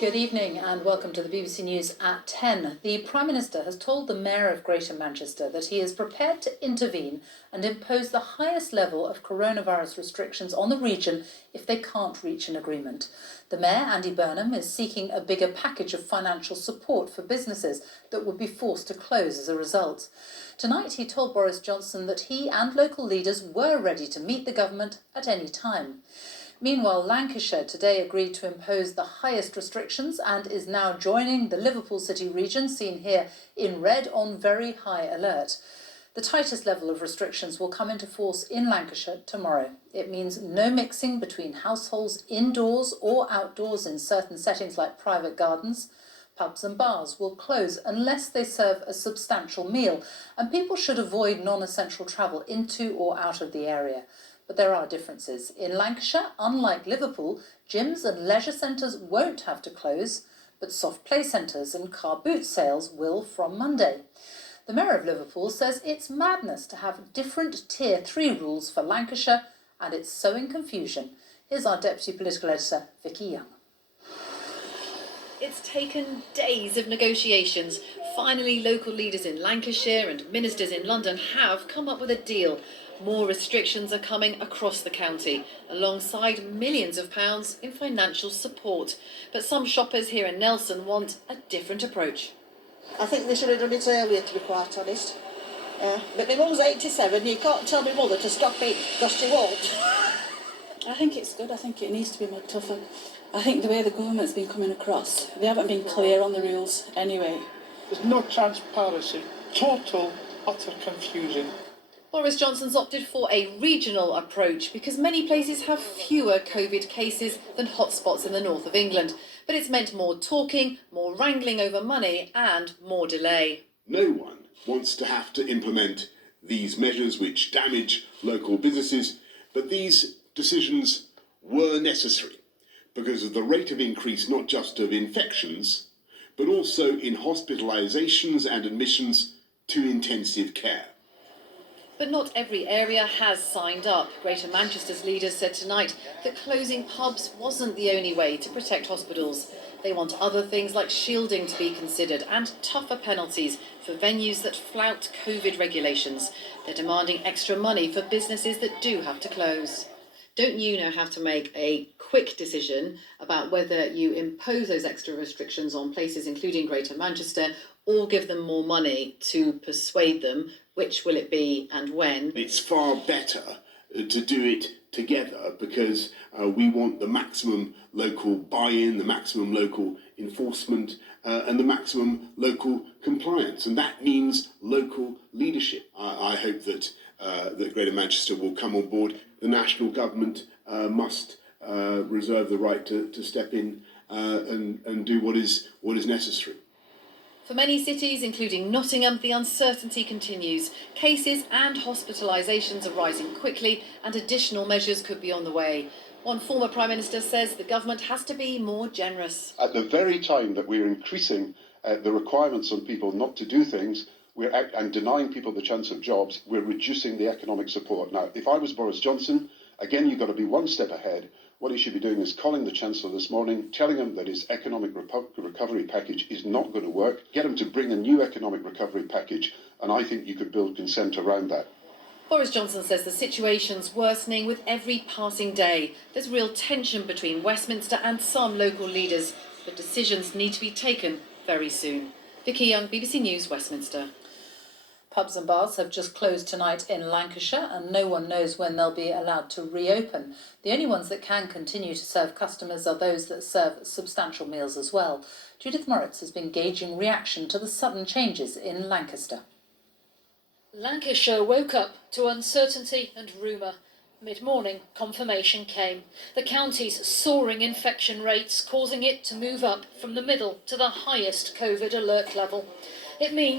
Good evening and welcome to the BBC News at 10. The Prime Minister has told the Mayor of Greater Manchester that he is prepared to intervene and impose the highest level of coronavirus restrictions on the region if they can't reach an agreement. The Mayor, Andy Burnham, is seeking a bigger package of financial support for businesses that would be forced to close as a result. Tonight he told Boris Johnson that he and local leaders were ready to meet the government at any time. Meanwhile, Lancashire today agreed to impose the highest restrictions and is now joining the Liverpool City region, seen here in red, on very high alert. The tightest level of restrictions will come into force in Lancashire tomorrow. It means no mixing between households indoors or outdoors in certain settings like private gardens. Pubs and bars will close unless they serve a substantial meal, and people should avoid non-essential travel into or out of the area. But there are differences. In Lancashire, unlike Liverpool, gyms and leisure centres won't have to close, but soft play centres and car boot sales will from Monday. The Mayor of Liverpool says it's madness to have different Tier 3 rules for Lancashire, and it's sowing confusion. Here's our Deputy Political Editor, Vicky Young. It's taken days of negotiations. Finally, local leaders in Lancashire and ministers in London have come up with a deal. More restrictions are coming across the county, alongside millions of pounds in financial support. But some shoppers here in Nelson want a different approach. I think they should have done it earlier, to be quite honest. But my mum's 87, you can't tell my mother to stop it, because she won't. I think it's good. I think it needs to be made tougher. I think the way the government's been coming across, they haven't been clear on the rules anyway. There's no transparency, total, utter confusion. Boris Johnson's opted for a regional approach because many places have fewer COVID cases than hotspots in the north of England. But it's meant more talking, more wrangling over money and more delay. No one wants to have to implement these measures which damage local businesses, but these decisions were necessary because of the rate of increase not just of infections, but also in hospitalisations and admissions to intensive care. But not every area has signed up. Greater Manchester's leaders said tonight that closing pubs wasn't the only way to protect hospitals. They want other things like shielding to be considered and tougher penalties for venues that flout COVID regulations. They're demanding extra money for businesses that do have to close. Don't you now have to make a quick decision about whether you impose those extra restrictions on places including Greater Manchester or give them more money to persuade them? Which will it be and when? It's far better to do it together because we want the maximum local buy-in, the maximum local enforcement and the maximum local compliance. And that means local leadership. I hope that Greater Manchester will come on board. The national government must reserve the right to step in and do what is necessary. For many cities, including Nottingham, the uncertainty continues. Cases and hospitalisations are rising quickly and additional measures could be on the way. One former Prime Minister says the government has to be more generous. At the very time that we're increasing the requirements on people not to do things and denying people the chance of jobs, we're reducing the economic support. Now, if I was Boris Johnson, again, you've got to be one step ahead. What he should be doing is calling the Chancellor this morning, telling him that his economic recovery package is not going to work, get him to bring a new economic recovery package, and I think you could build consent around that. Boris Johnson says the situation's worsening with every passing day. There's real tension between Westminster and some local leaders, but decisions need to be taken very soon. Vicky Young, BBC News, Westminster. Pubs and bars have just closed tonight in Lancashire and no one knows when they'll be allowed to reopen. The only ones that can continue to serve customers are those that serve substantial meals as well. Judith Moritz has been gauging reaction to the sudden changes in Lancaster. Lancashire woke up to uncertainty and rumour. Mid-morning, confirmation came. The county's soaring infection rates causing it to move up from the middle to the highest COVID alert level. It means